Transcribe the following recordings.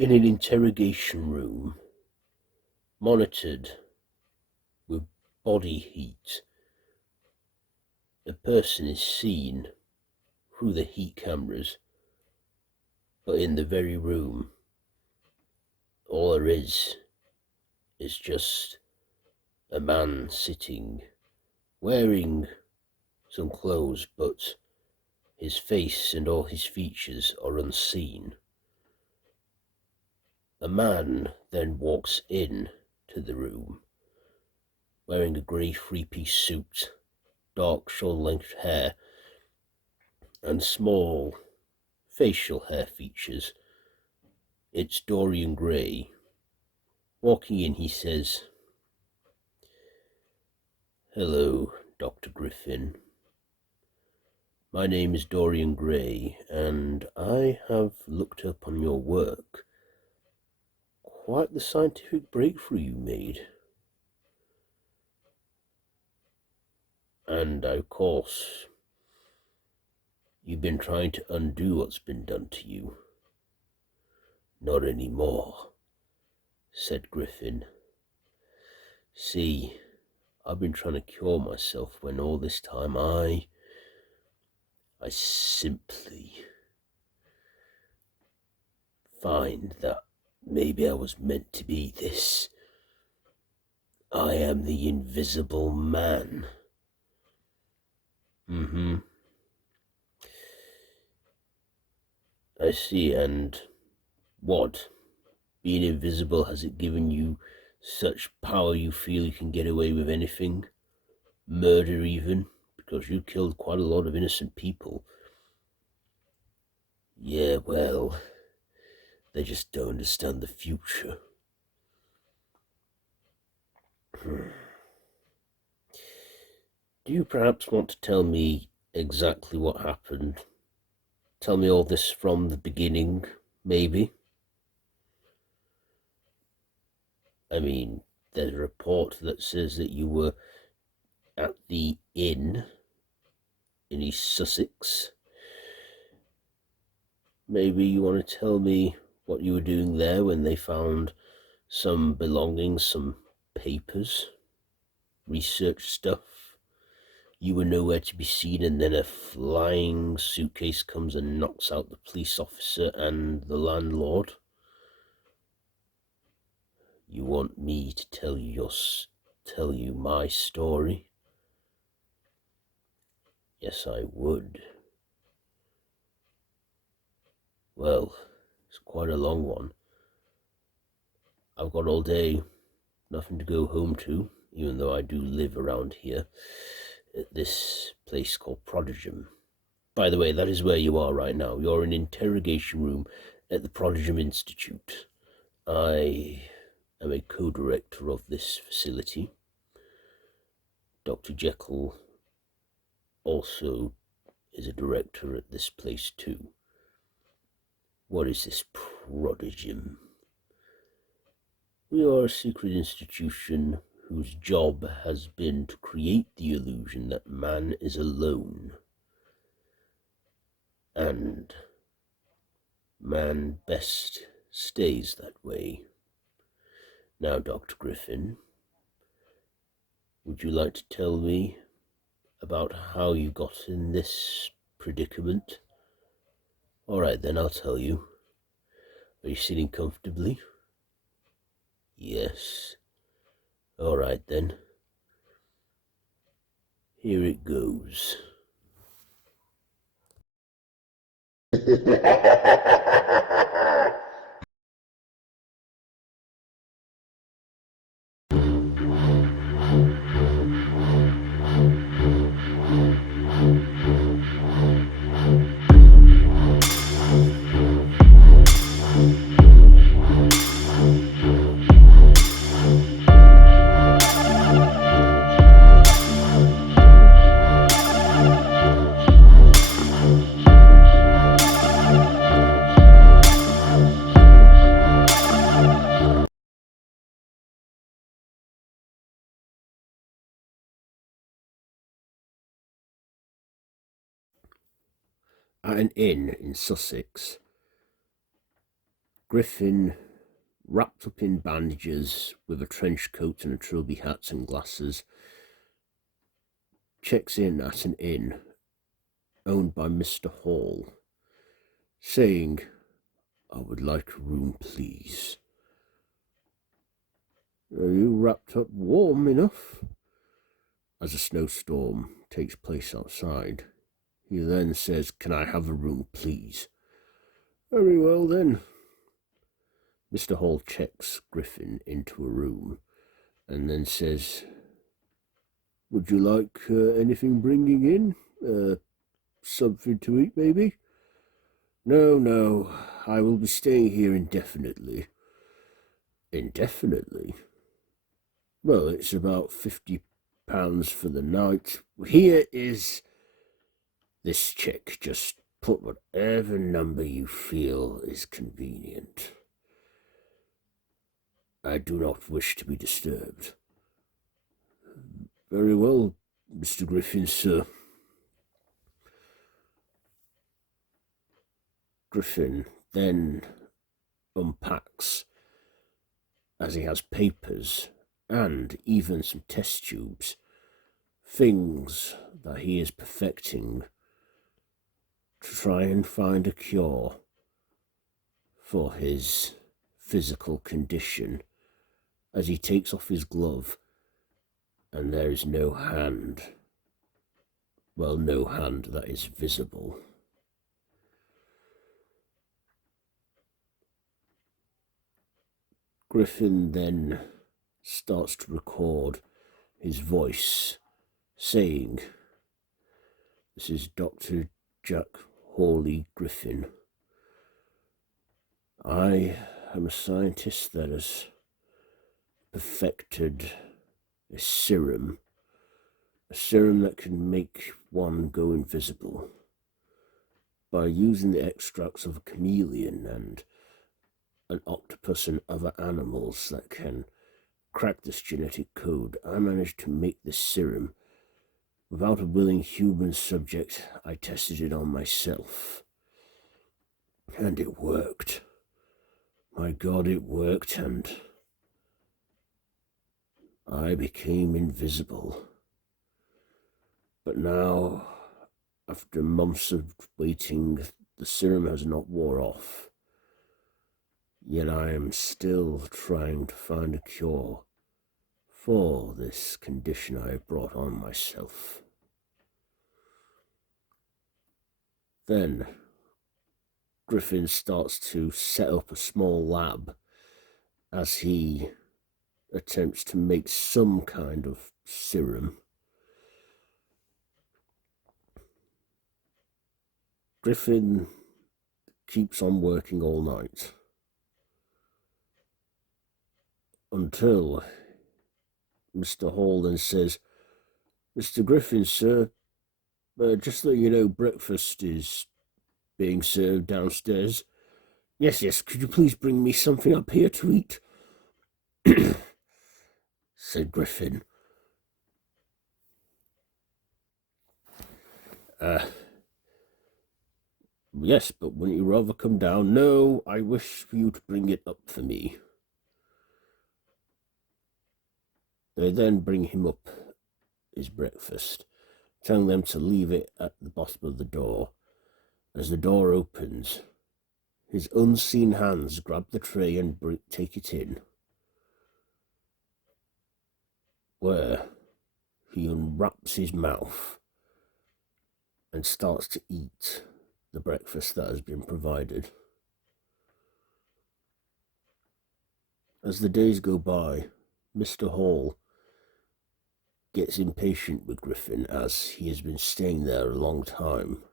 In an interrogation room, monitored with body heat, a person is seen through the heat cameras, but in the very room, all there is just a man sitting, wearing some clothes, but his face and all his features are unseen. A man then walks in to the room, wearing a grey three-piece suit, dark shoulder-length hair, and small facial hair features. It's Dorian Gray. Walking in, he says, "Hello, Dr. Griffin. My name is Dorian Gray, and I have looked up on your work. Quite the scientific breakthrough you made. And of course, you've been trying to undo what's been done to you." "Not anymore," said Griffin. "See, I've been trying to cure myself when all this time I simply find that maybe I was meant to be this. I am the Invisible Man." I see, and what? Being invisible, has it given you such power you feel you can get away with anything? Murder even? Because you killed quite a lot of innocent people. Yeah, well, they just don't understand the future. Do you perhaps want to tell me exactly what happened? Tell me all this from the beginning, maybe? I mean, there's a report that says that you were at the inn in East Sussex. Maybe you want to tell me what you were doing there when they found some belongings, some papers, research stuff. You were nowhere to be seen, and then a flying suitcase comes and knocks out the police officer and the landlord. You want me to tell you my story? Yes, I would. Well, it's quite a long one. I've got all day, nothing to go home to, even though I do live around here at this place called Prodigum. By the way, that is where you are right now. You're in an interrogation room at the Prodigum Institute. I am a co-director of this facility. Dr. Jekyll also is a director at this place too. What is this Prodigum? We are a secret institution whose job has been to create the illusion that man is alone. And man best stays that way. Now, Dr. Griffin, would you like to tell me about how you got in this predicament? All right, then I'll tell you. Are you sitting comfortably? Yes. All right, then. Here it goes. At an inn in Sussex, Griffin, wrapped up in bandages with a trench coat and a trilby hat and glasses, checks in at an inn owned by Mr. Hall, saying, "I would like a room, please." "Are you wrapped up warm enough?" As a snowstorm takes place outside, he then says, "Can I have a room, please?" "Very well, then." Mr. Hall checks Griffin into a room and then says, "Would you like anything bringing in? Something to eat, maybe?" "No, no, I will be staying here indefinitely." "Indefinitely?" "Well, it's about £50 for the night. Here is this check. Just put whatever number you feel is convenient. I do not wish to be disturbed." "Very well, Mr. Griffin, sir." Griffin then unpacks, as he has papers and even some test tubes, things that he is perfecting to try and find a cure for his physical condition, as he takes off his glove and there is no hand. Well, no hand that is visible. Griffin then starts to record his voice, saying, "This is Dr. Jack Hawley Griffin. I am a scientist that has perfected a serum that can make one go invisible by using the extracts of a chameleon and an octopus and other animals that can crack this genetic code. I managed to make this serum without a willing human subject. I tested it on myself, and it worked. My God, it worked, and I became invisible. But now, after months of waiting, the serum has not wore off. Yet I am still trying to find a cure for this condition I have brought on myself." Then Griffin starts to set up a small lab as he attempts to make some kind of serum. Griffin keeps on working all night until Mr. Hall then says, "Mr. Griffin, sir, just so you know, breakfast is being served downstairs." Yes, could you please bring me something up here to eat?" said Griffin. "Yes, but wouldn't you rather come down?" "No, I wish for you to bring it up for me." They then bring him up his breakfast, telling them to leave it at the bottom of the door. As the door opens, his unseen hands grab the tray and take it in, where he unwraps his mouth and starts to eat the breakfast that has been provided. As the days go by, Mr. Hall gets impatient with Griffin, as he has been staying there a long time.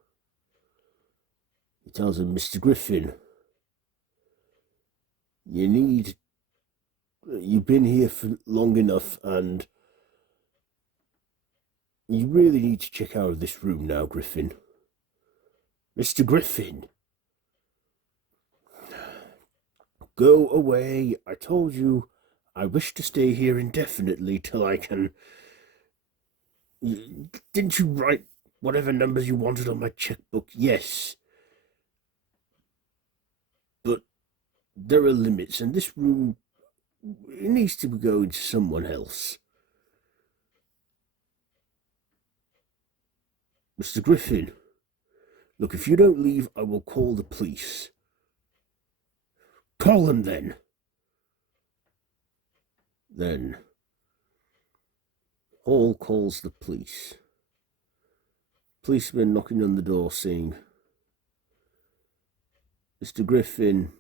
He tells him, "Mr. Griffin, you've been here for long enough, and you really need to check out of this room now, Griffin." "Mr. Griffin, go away. I told you I wish to stay here indefinitely till I can... Didn't you write whatever numbers you wanted on my checkbook?" "Yes. But There are limits, and this room, it needs to be going to someone else. Mr. Griffin, look, if you don't leave, I will call the police. Call them then. Then Hall calls the police. Policeman knocking on the door saying, Mr. Griffin,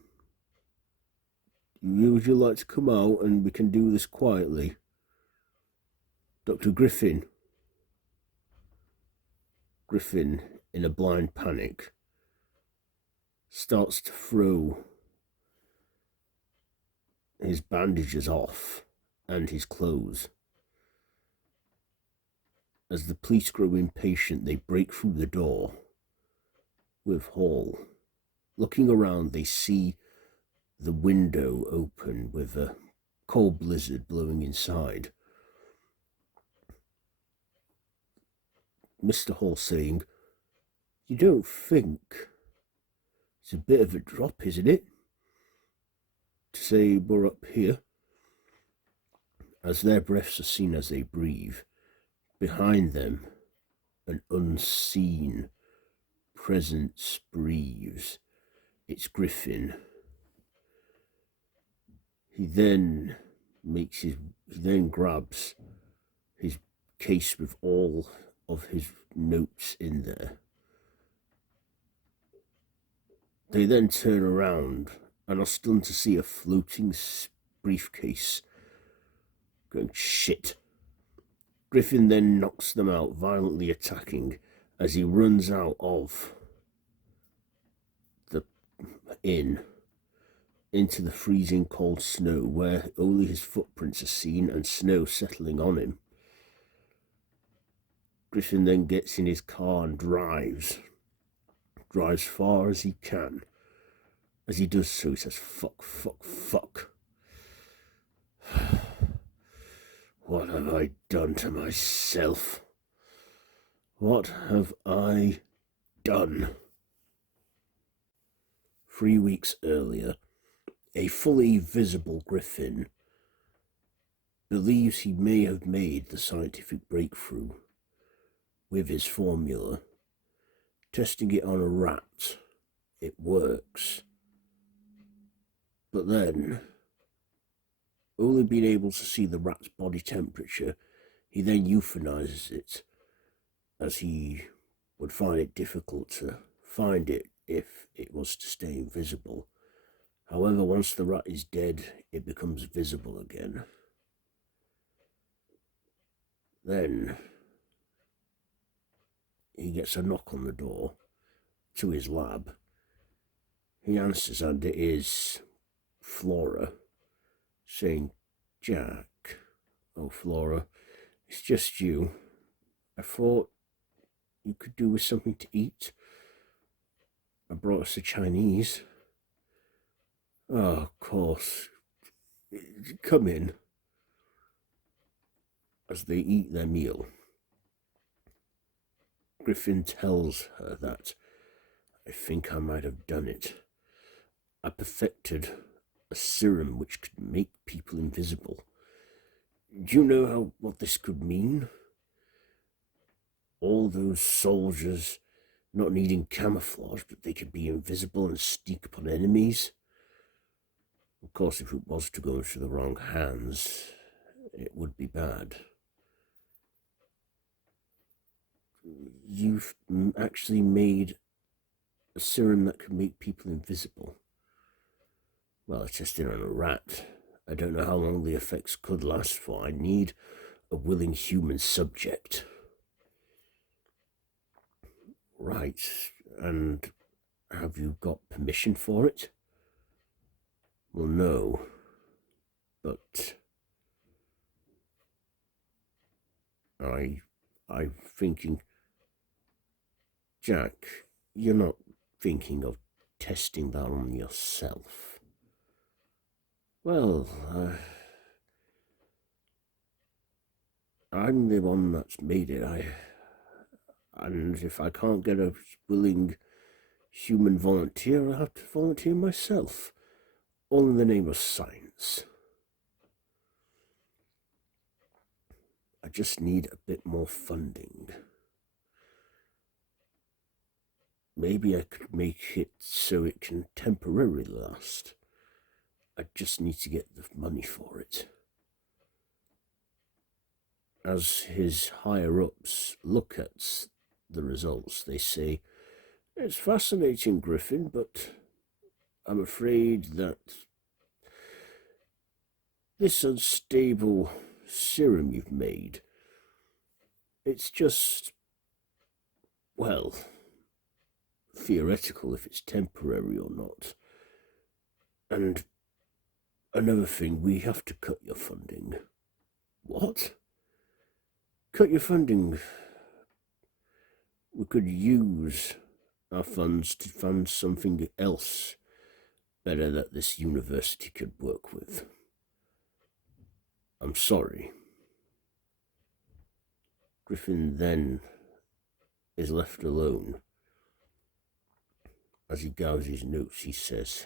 would you like to come out and we can do this quietly? Dr. Griffin. Griffin, in a blind panic, starts to throw his bandages off and his clothes. As the police grow impatient, they break through the door with Hall. Looking around, they see the window open with a cold blizzard blowing inside. Mr. Hall saying, you don't think it's a bit of a drop, isn't it? To say we're up here. As their breaths are seen as they breathe, behind them, an unseen presence breathes. It's Griffin. He then grabs his case with all of his notes in there. They then turn around and are stunned to see a floating briefcase. Going, shit. Griffin then knocks them out, violently attacking as he runs out of the inn into the freezing cold snow, where only his footprints are seen and snow settling on him. Griffin then gets in his car and drives far as he can. As he does so, he says, fuck, fuck, fuck. What have I done to myself? What have I done? 3 weeks earlier, a fully visible Griffin believes he may have made the scientific breakthrough with his formula. Testing it on a rat, it works. But then, only being able to see the rat's body temperature, he then euthanizes it, as he would find it difficult to find it if it was to stay invisible. However, once the rat is dead, it becomes visible again. Then he gets a knock on the door to his lab. He answers, and it is Flora, saying, Jack, oh Flora, it's just you. I thought you could do with something to eat. I brought us a Chinese. Oh, of course. Come in. As they eat their meal, Griffin tells her that, I think I might have done it. I perfected a serum which could make people invisible. Do you know what this could mean? All those soldiers not needing camouflage, but they could be invisible and sneak upon enemies. Of course, if it was to go into the wrong hands, it would be bad. You've actually made a serum that could make people invisible. Well, I tested on a rat. I don't know how long the effects could last for. I need a willing human subject. Right, and have you got permission for it? Well, no, but I'm thinking, Jack, you're not thinking of testing that on yourself. Well, I'm the one that's made it. And if I can't get a willing human volunteer, I'll have to volunteer myself. all in the name of science. I just need a bit more funding. Maybe I could make it so it can temporarily last. I just need to get the money for it. As his higher-ups look at the results, they say, "It's fascinating, Griffin, but I'm afraid that this unstable serum you've made, it's just, well, theoretical if it's temporary or not. And another thing, we have to cut your funding." "What?" "Cut your funding. We could use our funds to fund something else better that this university could work with. I'm sorry." Griffin then is left alone. As he gathers his notes, he says,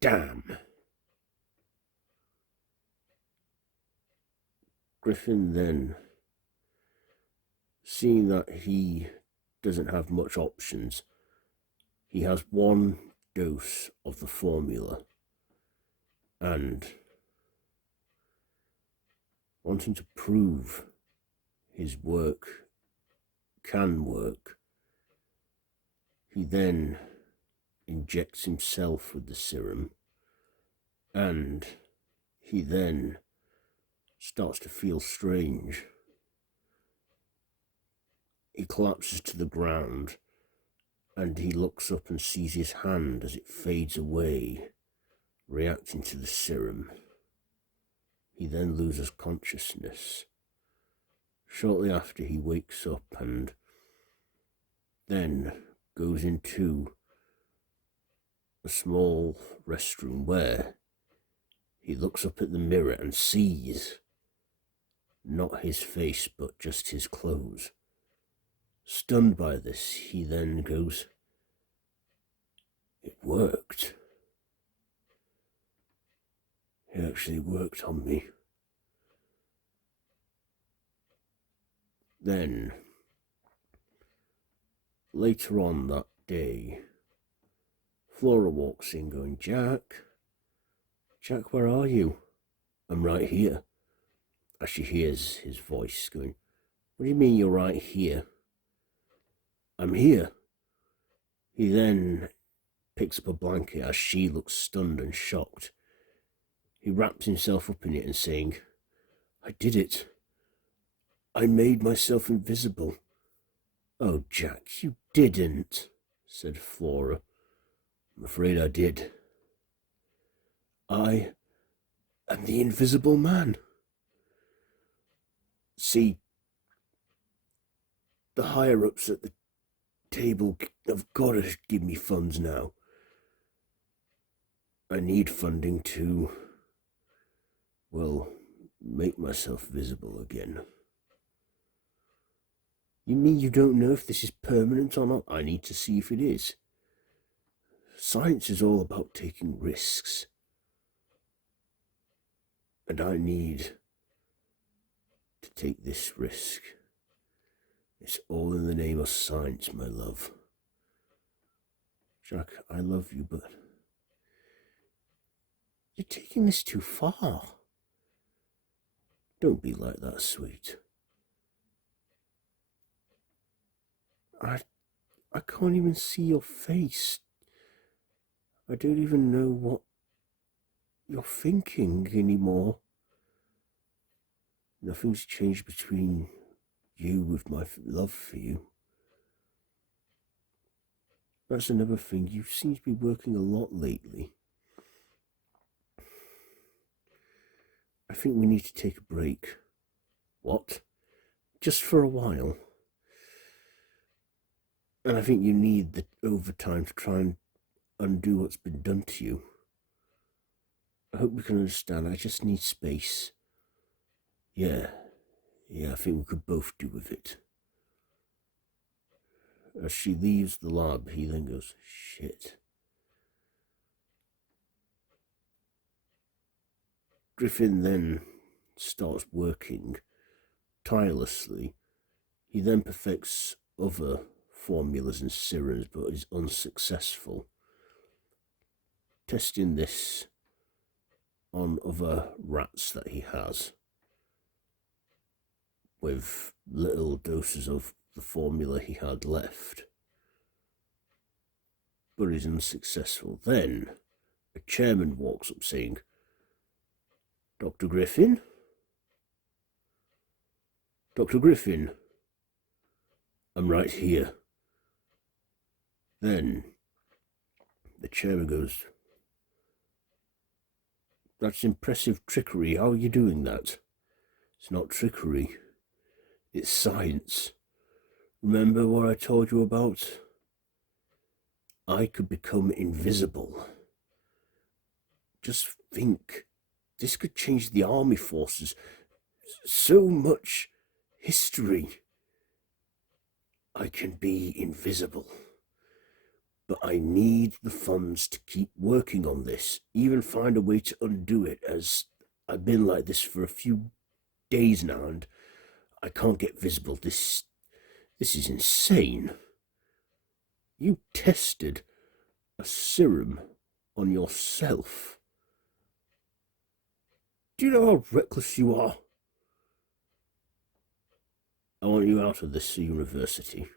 "Damn." Griffin then, seeing that he doesn't have much options, he has one dose of the formula, and wanting to prove his work can work, he then injects himself with the serum, and he then starts to feel strange. He collapses to the ground, and he looks up and sees his hand as it fades away, reacting to the serum. He then loses consciousness. Shortly after, he wakes up and then goes into a small restroom where he looks up at the mirror and sees not his face but just his clothes. Stunned by this, he then goes, "It worked. It actually worked on me." Then, later on that day, Flora walks in going, Jack, where are you?" "I'm right here." As she hears his voice going, "What do you mean you're right here?" "I'm here." He then picks up a blanket as she looks stunned and shocked. He wraps himself up in it and saying, "I did it. I made myself invisible." "Oh, Jack, you didn't," said Flora. "I'm afraid I did. I am the Invisible Man. See, the higher-ups at the table have got to give me funds now. I need funding to, well, make myself visible again." "You mean you don't know if this is permanent or not?" "I need to see if it is. Science is all about taking risks. And I need to take this risk. It's all in the name of science, my love. Jack, I love you, but you're taking this too far. Don't be like that, sweet. I can't even see your face. I don't even know what you're thinking anymore. Nothing's changed between you with my love for you. That's another thing. You seem to be working a lot lately. I think we need to take a break." "What?" "Just for a while. And I think you need the overtime to try and undo what's been done to you. I hope you can understand. I just need space." Yeah, I think we could both do with it." As she leaves the lab, he then goes, "Shit. Griffin then starts working tirelessly. He then perfects other formulas and serums, but is unsuccessful. Testing this on other rats that he has, with little doses of the formula he had left, but is unsuccessful. Then a chairman walks up saying, "Dr. Griffin? Dr. Griffin, I'm right here." Then the chairman goes, "That's impressive trickery. How are you doing that?" "It's not trickery. It's science. Remember what I told you about? I could become invisible. Just think, this could change the army forces. So much history. I can be invisible. But I need the funds to keep working on this, even find a way to undo it, as I've been like this for a few days now, and I can't get visible. This is insane. You tested a serum on yourself. Do you know how reckless you are? I want you out of this university."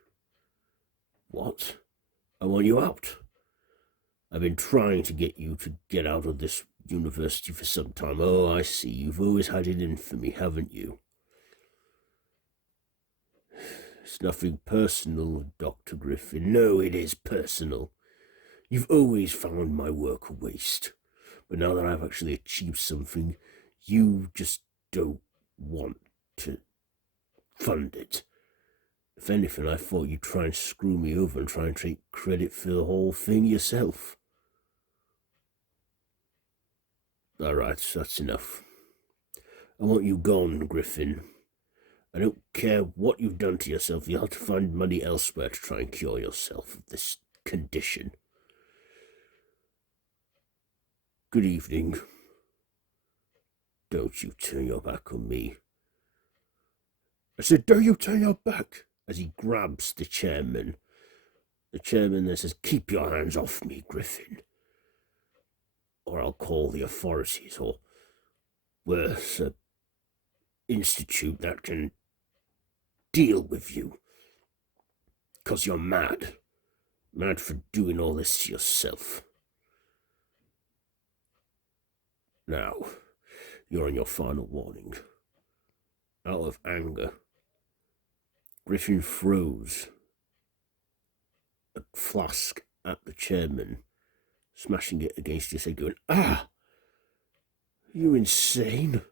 "What? I want you out. I've been trying to get you to get out of this university for some time." "Oh, I see. You've always had it in for me, haven't you?" "It's nothing personal, Dr. Griffin." "No, it is personal. You've always found my work a waste. But now that I've actually achieved something, you just don't want to fund it. If anything, I thought you'd try and screw me over and try and take credit for the whole thing yourself." "All right, that's enough. I want you gone, Griffin. I don't care what you've done to yourself. You'll have to find money elsewhere to try and cure yourself of this condition. Good evening. Don't you turn your back on me." I said, "Don't you turn your back," as he grabs the chairman. The chairman then says, "Keep your hands off me, Griffin, or I'll call the authorities, or worse, an institute that can deal with you. 'Cause you're mad. Mad for doing all this to yourself. Now, you're on your final warning." Out of anger, Griffin throws a flask at the chairman, smashing it against his head, going, "Ah! You insane?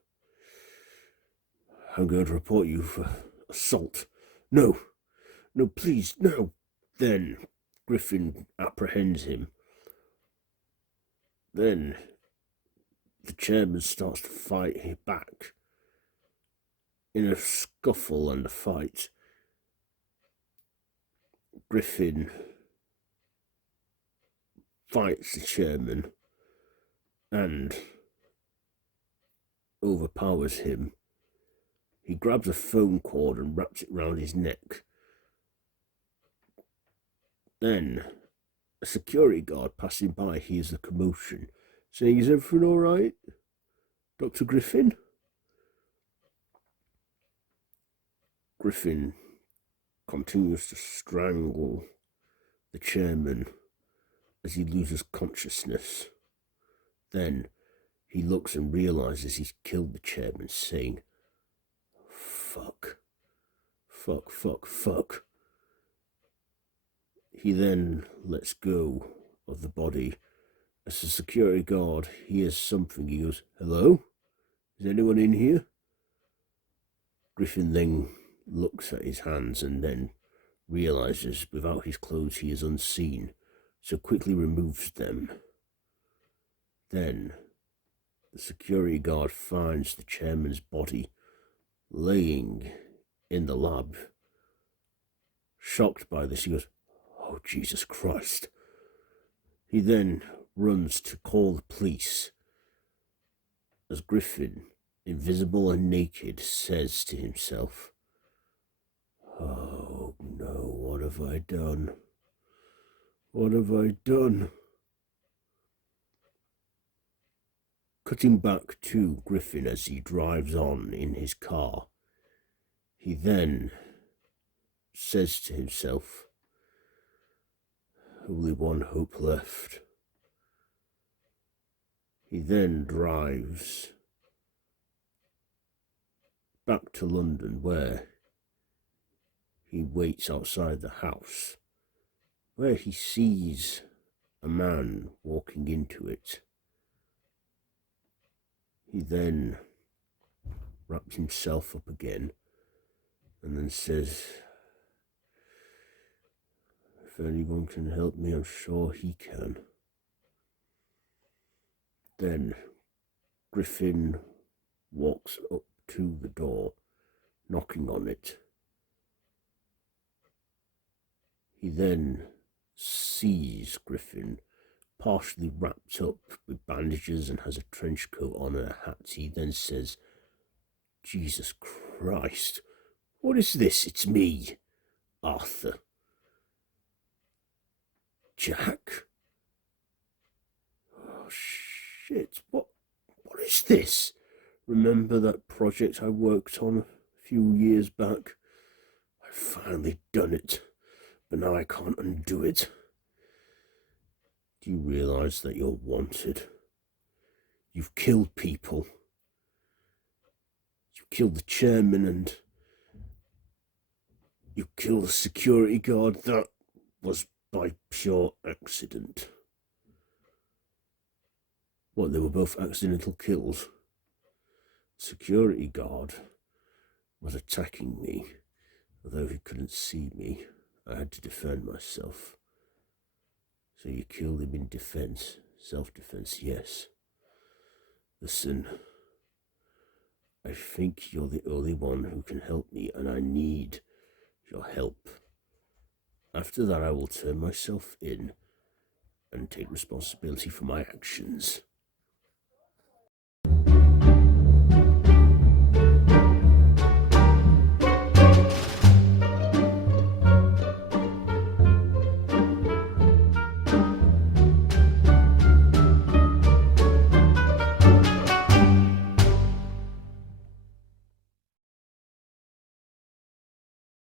I'm going to report you for assault." No, please, no." Then Griffin apprehends him. Then the chairman starts to fight back. In a scuffle and a fight, Griffin fights the chairman and overpowers him. He grabs a phone cord and wraps it round his neck. Then a security guard passing by hears the commotion, saying, "Is everything all right, Dr. Griffin?" Griffin continues to strangle the chairman as he loses consciousness. Then he looks and realizes he's killed the chairman, saying, Fuck. Fuck, fuck, fuck." He then lets go of the body. As the security guard hears something, he goes, "Hello? Is anyone in here?" Griffin then looks at his hands and then realizes without his clothes he is unseen, so quickly removes them. Then the security guard finds the chairman's body laying in the lab. Shocked by this, he goes, "Oh, Jesus Christ." He then runs to call the police. as Griffin, invisible and naked, says to himself, "Oh no, what have I done? What have I done?" Cutting back to Griffin as he drives on in his car, he then says to himself, "Only one hope left." He then drives back to London, where he waits outside the house, where he sees a man walking into it. He then wraps himself up again and then says, "If anyone can help me, I'm sure he can." Then Griffin walks up to the door, knocking on it. He then sees Griffin partially wrapped up with bandages and has a trench coat on and a hat. He then says, "Jesus Christ, what is this? It's me, Arthur." "Jack? Oh shit, what is this? Remember that project I worked on a few years back? I've finally done it, but now I can't undo it. Do you realize that you're wanted? You've killed people. You killed the chairman and you killed the security guard. That was by pure accident." "What, they were both accidental kills?" "Security guard was attacking me. Although he couldn't see me, I had to defend myself." "So you killed him in defense? Self-defense?" "Yes. Listen, I think you're the only one who can help me, and I need your help. After that, I will turn myself in and take responsibility for my actions."